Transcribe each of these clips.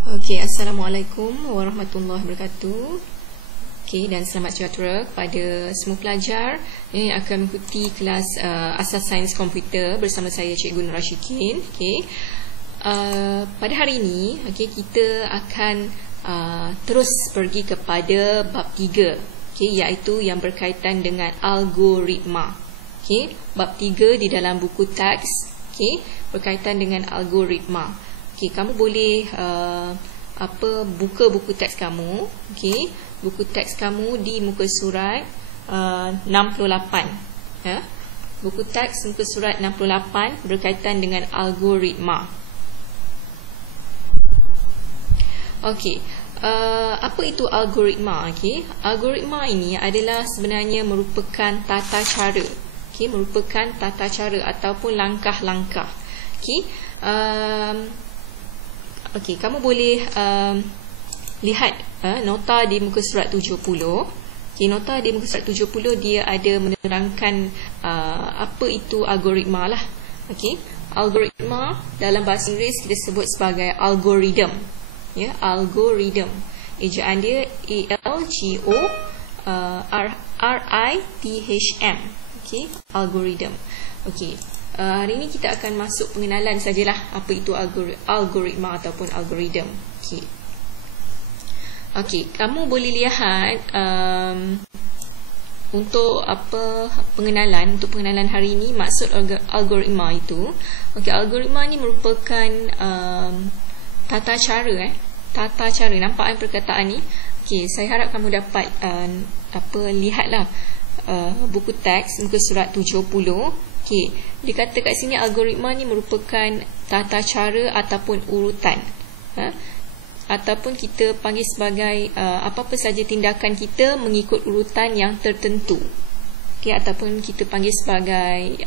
Okey, Assalamualaikum warahmatullahi wabarakatuh. Okey, dan selamat sejahtera kepada semua pelajar yang akan mengikuti kelas Asas Sains Komputer bersama saya Cikgu Nur Rashikin. Okey. Pada hari ini, okey, kita akan terus pergi kepada bab 3, okey, iaitu yang berkaitan dengan algoritma. Okey, bab 3 di dalam buku teks, okey, berkaitan dengan algoritma. Okay, kamu boleh buka buku teks kamu, okay, buku teks kamu di muka surat 68, ya. Buku teks muka surat 68 berkaitan dengan algoritma. Okey, apa itu algoritma? Okey, algoritma ini adalah sebenarnya merupakan tata cara, okey, merupakan tata cara ataupun langkah-langkah. Okey, okey, kamu boleh lihat nota di muka surat 70. Okey, nota di muka surat 70 dia ada menerangkan apa itu algoritma lah. Okey, algoritma dalam bahasa Inggeris kita sebut sebagai algorithm. Ya, algorithm. Ejaan dia ALGORITHM. Okey, algorithm. Okey. Hari ini kita akan masuk pengenalan sajalah apa itu algoritma ataupun algorithm. Okey. Okey, kamu boleh lihat untuk pengenalan hari ini maksud algoritma itu. Okey, algoritma ni merupakan tata cara tata cara. Nampak perkataan ni? Okey, saya harap kamu dapat lihatlah buku teks muka surat 70. Okey, dikata kat sini algoritma ni merupakan tata cara ataupun urutan, ataupun kita panggil sebagai apa-apa saja tindakan kita mengikut urutan yang tertentu. Okey, ataupun kita panggil sebagai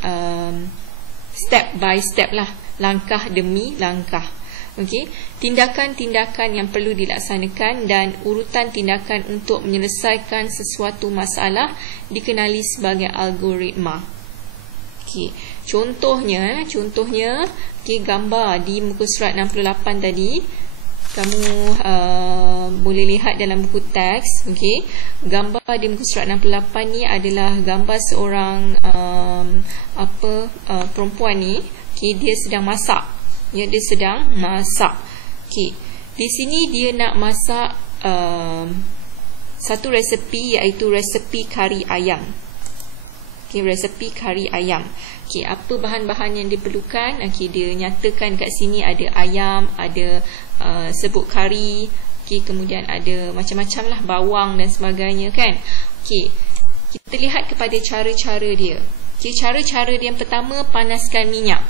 step by step lah, langkah demi langkah. Okey, tindakan-tindakan yang perlu dilaksanakan dan urutan tindakan untuk menyelesaikan sesuatu masalah dikenali sebagai algoritma. Okey, contohnya, okey, gambar di muka surat 68 tadi, kamu boleh lihat dalam buku teks. Okey, gambar di muka surat 68 ni adalah gambar seorang perempuan ni. Okey, dia sedang masak. Ya, dia sedang masak. Okey, di sini dia nak masak satu resepi, iaitu resepi kari ayam. Okey, resepi kari ayam. Okey, apa bahan-bahan yang diperlukan? Okey, dia nyatakan kat sini ada ayam, ada serbuk kari, okey, kemudian ada macam-macam lah, bawang dan sebagainya, kan? Okey, kita lihat kepada cara-cara dia. Okey, cara-cara dia yang pertama, panaskan minyak.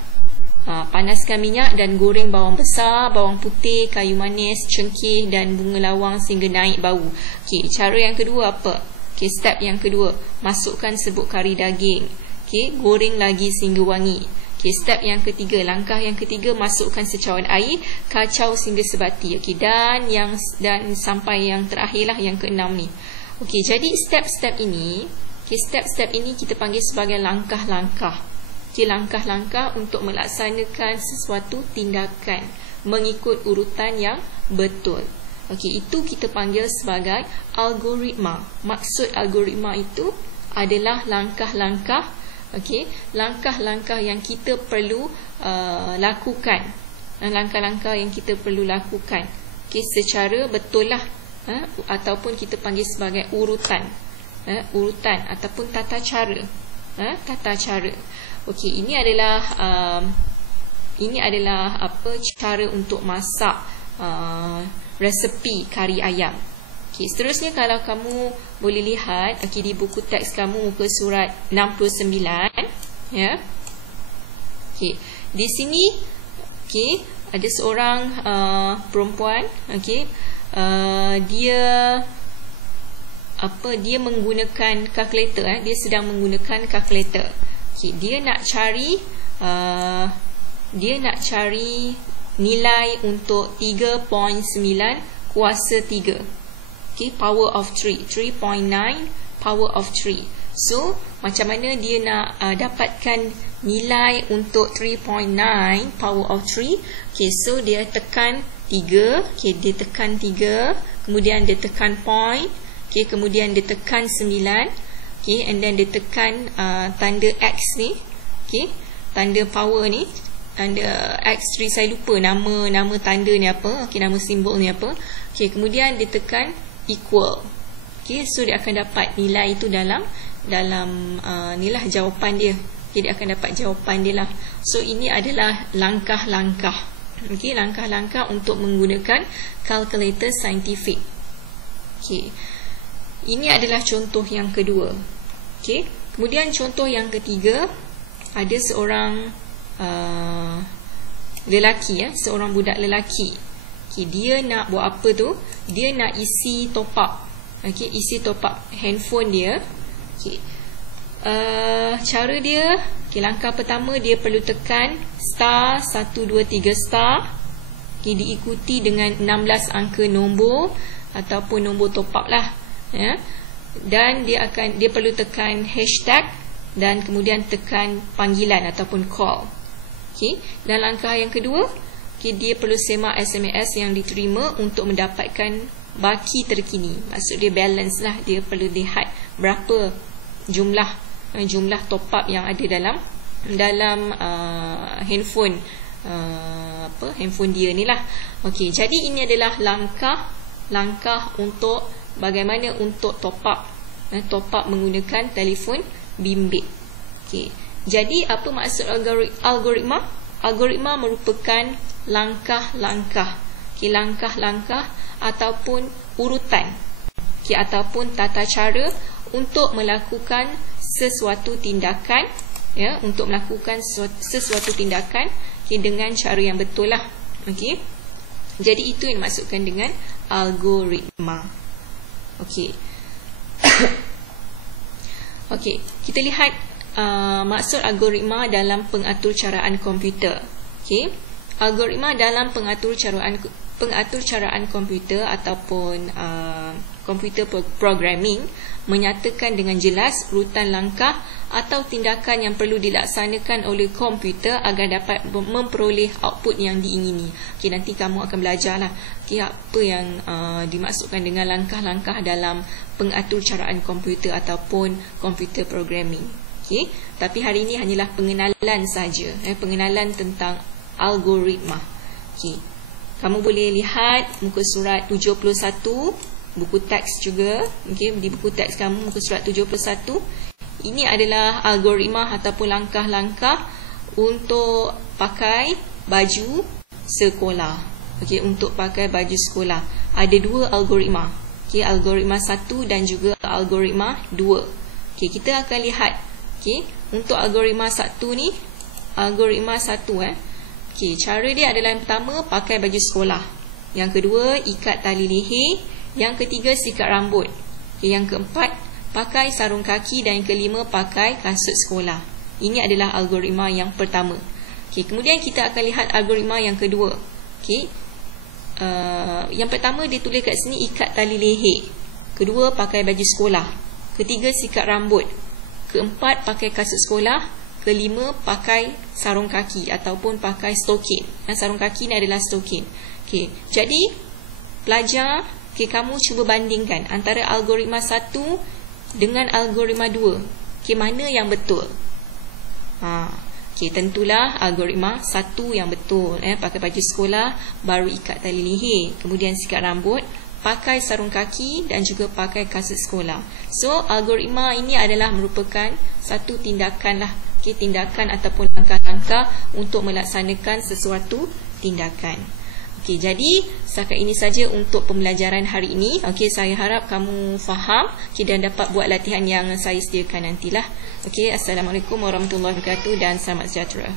Panaskan minyak dan goreng bawang besar, bawang putih, kayu manis, cengkeh dan bunga lawang sehingga naik bau. Okey, cara yang kedua apa? Okey, step yang kedua, masukkan serbuk kari daging. Okey, goreng lagi sehingga wangi. Okey, step yang ketiga, langkah yang ketiga, masukkan secawan air, kacau sehingga sebati. Okey, dan sampai yang terakhirlah, yang keenam ni. Okey, jadi step-step ini, okey, step-step ini kita panggil sebagai langkah-langkah. Okey, langkah-langkah untuk melaksanakan sesuatu tindakan mengikut urutan yang betul. Okey, itu kita panggil sebagai algoritma. Maksud algoritma itu adalah langkah-langkah, okey, langkah-langkah yang kita perlu lakukan. Langkah-langkah yang kita perlu lakukan, okey, secara betul lah, ataupun kita panggil sebagai urutan. Urutan ataupun tata cara. Tata cara. Okey, ini adalah cara untuk masak resepi kari ayam. Okey, seterusnya kalau kamu boleh lihat, okey, di buku teks kamu muka surat 69, ya. Okey, di sini, okey, ada seorang perempuan, okey, dia menggunakan kalkulator, dia sedang menggunakan kalkulator. Okey, dia nak cari nilai untuk 3.9 kuasa 3. Okey, power of 3, 3.9 power of 3. So, macam mana dia nak dapatkan nilai untuk 3.9 power of 3? Okay, so dia tekan 3, okey, dia tekan 3, kemudian dia tekan point, okey, kemudian dia tekan 9, okey, and then dia tekan tanda X ni, okey, tanda power ni, tanda X3, saya lupa nama tanda ni apa, okey, nama simbol ni apa, okey, kemudian dia tekan equal, okey, so dia akan dapat nilai itu dalam inilah jawapan dia. Okay, dia akan dapat jawapan dia lah. So ini adalah langkah-langkah, okay, langkah-langkah untuk menggunakan kalkulator saintifik. Okay, ini adalah contoh yang kedua. Okay, kemudian contoh yang ketiga, ada seorang lelaki, seorang budak lelaki. Okay, dia nak buat apa tu? Dia nak isi top up. Okay, isi top up handphone dia. Okay. Cara dia, okay, langkah pertama dia perlu tekan star 123 star, okay, diikuti dengan 16 angka nombor ataupun nombor top up lah, ya. Dan dia perlu tekan hashtag dan kemudian tekan panggilan ataupun call. Okay. Dan langkah yang kedua, okay, dia perlu semak SMS yang diterima untuk mendapatkan baki terkini. Maksud dia balance lah, dia perlu lihat berapa jumlah top up yang ada dalam handphone handphone dia ni lah. Okey, jadi ini adalah langkah untuk bagaimana untuk top up menggunakan telefon bimbit. Okey, jadi apa maksud algoritma? Algoritma merupakan langkah-langkah, okey, langkah-langkah ataupun urutan, okey, ataupun tata cara untuk melakukan sesuatu tindakan, ya, untuk melakukan sesuatu tindakan, okay, dengan cara yang betul lah. Okay. Jadi itu yang dimaksudkan dengan algoritma. Okay. Okay, kita lihat maksud algoritma dalam pengaturcaraan komputer. Okay. Algoritma dalam pengaturcaraan komputer ataupun komputer programming menyatakan dengan jelas urutan langkah atau tindakan yang perlu dilaksanakan oleh komputer agar dapat memperoleh output yang diingini. Okay, nanti kamu akan belajarlah, okay, apa yang dimaksudkan dengan langkah-langkah dalam pengaturcaraan komputer ataupun komputer programming. Okay, tapi hari ini hanyalah pengenalan saja, pengenalan tentang algoritma. Okay, kamu boleh lihat muka surat 71, buku teks juga, okay, di buku teks kamu muka surat 71. Ini adalah algoritma ataupun langkah-langkah untuk pakai baju sekolah. Okay, untuk pakai baju sekolah ada dua algoritma, okay, algoritma 1 dan juga algoritma 2. Okay, kita akan lihat, okay, untuk algoritma 1 ni, algoritma 1, okay, cara dia adalah yang pertama pakai baju sekolah, yang kedua ikat tali leher, yang ketiga sikat rambut, okay, yang keempat pakai sarung kaki, dan yang kelima pakai kasut sekolah. Ini adalah algoritma yang pertama. Okay, kemudian kita akan lihat algoritma yang kedua. Okay, yang pertama dia tulis kat sini ikat tali leher, kedua pakai baju sekolah, ketiga sikat rambut, keempat pakai kasut sekolah, kelima pakai sarung kaki ataupun pakai stokin. Sarung kaki ni adalah stokin. Okay, jadi pelajar, okay, kamu cuba bandingkan antara algoritma 1 dengan algoritma 2. Okay, mana yang betul? Okay, tentulah algoritma 1 yang betul. Pakai baju sekolah, baru ikat tali leher, kemudian sikat rambut, pakai sarung kaki dan juga pakai kasut sekolah. So, algoritma ini adalah merupakan satu tindakan lah. Okay, tindakan ataupun langkah-langkah untuk melaksanakan sesuatu tindakan. Okey, jadi setakat ini saja untuk pembelajaran hari ini. Okey, saya harap kamu faham, okay, dan dapat buat latihan yang saya sediakan nantilah. Okey, Assalamualaikum warahmatullahi wabarakatuh dan selamat sejahtera.